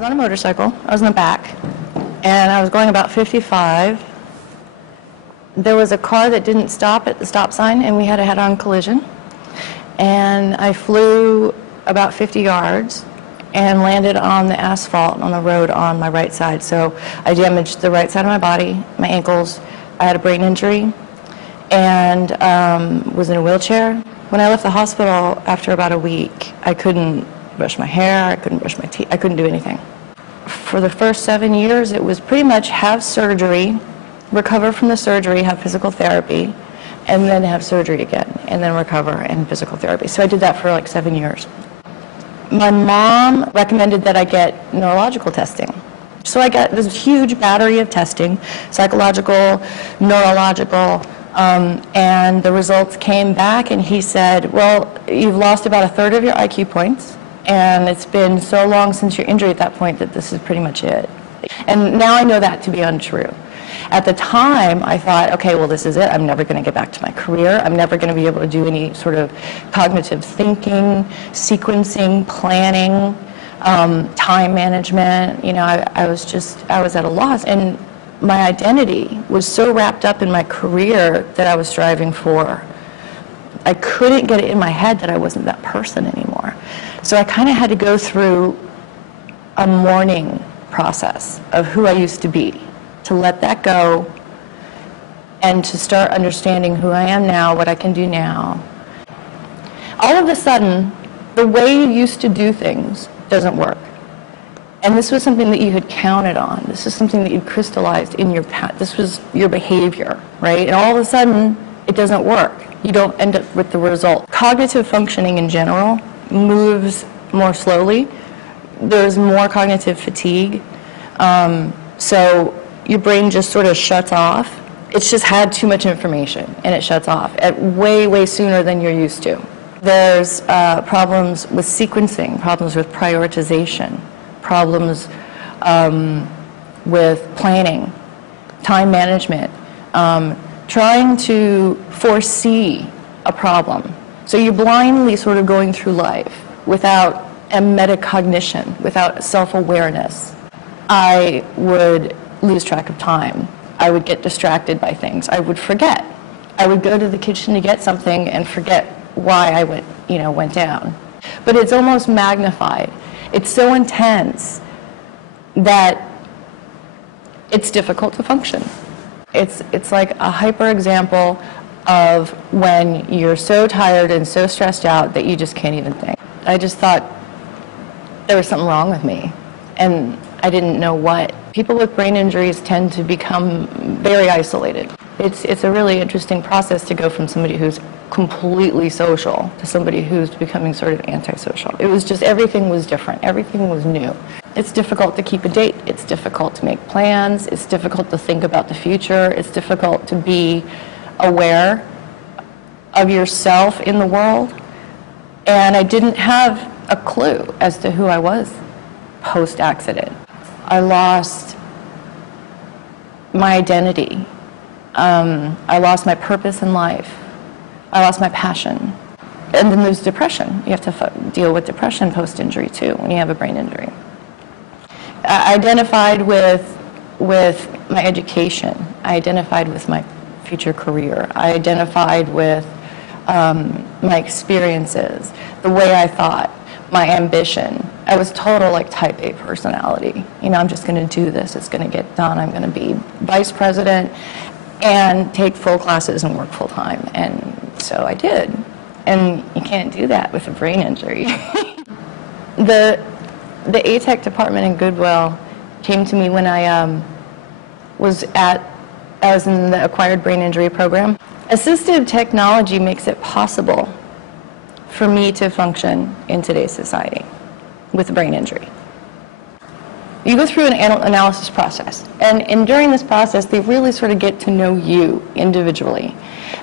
was on a motorcycle. I was in the back, and I was going about 55. There was a car that didn't stop at the stop sign, and we had a head-on collision. And I flew about 50 yards and landed on the asphalt on the road on my right side. So I damaged the right side of my body, my ankles. I had a brain injury and was in a wheelchair. When I left the hospital after about a week, I couldn't brush my hair, I couldn't brush my teeth, I couldn't do anything. For the first 7 years, it was pretty much have surgery, recover from the surgery, have physical therapy, and then have surgery again, and then recover and physical therapy. So I did that for like 7 years. My mom recommended that I get neurological testing. So I got this huge battery of testing, psychological, neurological, and the results came back, and he said, well, you've lost about a third of your IQ points, and it's been so long since your injury at that point that this is pretty much it. And now I know that to be untrue. At the time, I thought, okay, well, this is it. I'm never going to get back to my career. I'm never going to be able to do any sort of cognitive thinking, sequencing, planning, time management. You know, I was at a loss. And my identity was so wrapped up in my career that I was striving for. I couldn't get it in my head that I wasn't that person anymore. So I kind of had to go through a mourning process of who I used to be, to let that go and to start understanding who I am now, what I can do now. All of a sudden, the way you used to do things doesn't work. And this was something that you had counted on. This is something that you crystallized in your past. This was your behavior, right? And all of a sudden, it doesn't work. You don't end up with the result. Cognitive functioning in general moves more slowly. There's more cognitive fatigue. So your brain just sort of shuts off. It's just had too much information, and it shuts off at way, way sooner than you're used to. There's problems with sequencing, problems with prioritization, problems with planning, time management, trying to foresee a problem. So you're blindly sort of going through life without a metacognition, without self-awareness. I would lose track of time. I would get distracted by things. I would forget. I would go to the kitchen to get something and forget why I went down. But it's almost magnified. It's so intense that it's difficult to function. It's like a hyper example of when you're so tired and so stressed out that you just can't even think. I just thought there was something wrong with me, and I didn't know what. People with brain injuries tend to become very isolated. It's a really interesting process to go from somebody who's completely social to somebody who's becoming sort of antisocial. It was just, everything was different. Everything was new. It's difficult to keep a date. It's difficult to make plans. It's difficult to think about the future. It's difficult to be aware of yourself in the world. And I didn't have a clue as to who I was post-accident. I lost my identity. I lost my purpose in life. I lost my passion. And then there's depression. You have to deal with depression post-injury too when you have a brain injury. I identified with my education. I identified with my future career. I identified with my experiences, the way I thought, my ambition. I was total like type A personality. You know, I'm just going to do this. It's going to get done. I'm going to be vice president and take full classes and work full time. And so I did. And you can't do that with a brain injury. The ATEC department in Goodwill came to me when I was in the acquired brain injury program. Assistive technology makes it possible for me to function in today's society with a brain injury. You go through an analysis process, and during this process, they really sort of get to know you individually.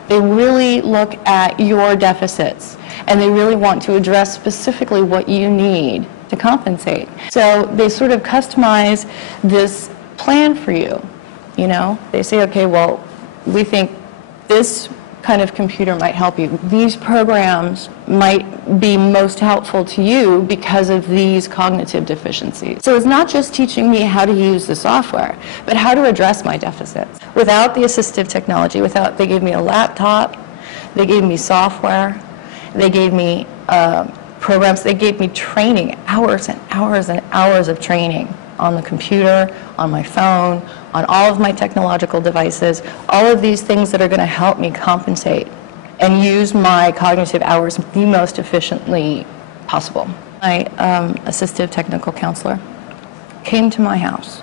They really look at your deficits, and they really want to address specifically what you need to compensate. So they sort of customize this plan for you. You know, they say, okay, well, we think this kind of computer might help you. These programs might be most helpful to you because of these cognitive deficiencies. So it's not just teaching me how to use the software, but how to address my deficits. Without the assistive technology, they gave me a laptop, they gave me software, they gave me programs, they gave me training, hours and hours and hours of training on the computer, on my phone, on all of my technological devices, all of these things that are going to help me compensate and use my cognitive hours the most efficiently possible. My assistive technical counselor came to my house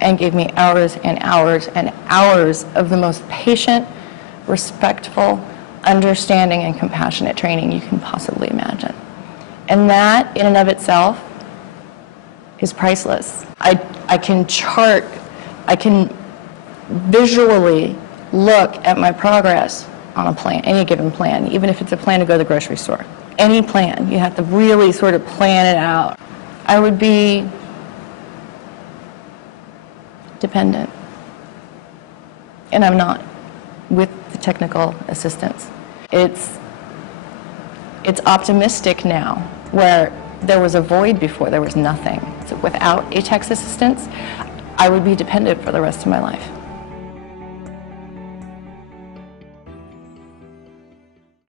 and gave me hours and hours and hours of the most patient, respectful, understanding, and compassionate training you can possibly imagine. And that, in and of itself, is priceless. I can chart, I can visually look at my progress on a plan, any given plan, even if it's a plan to go to the grocery store. Any plan, you have to really sort of plan it out. I would be dependent, and I'm not, with the technical assistance. It's optimistic now, where there was a void before, there was nothing. So without a tech assistance, I would be dependent for the rest of my life.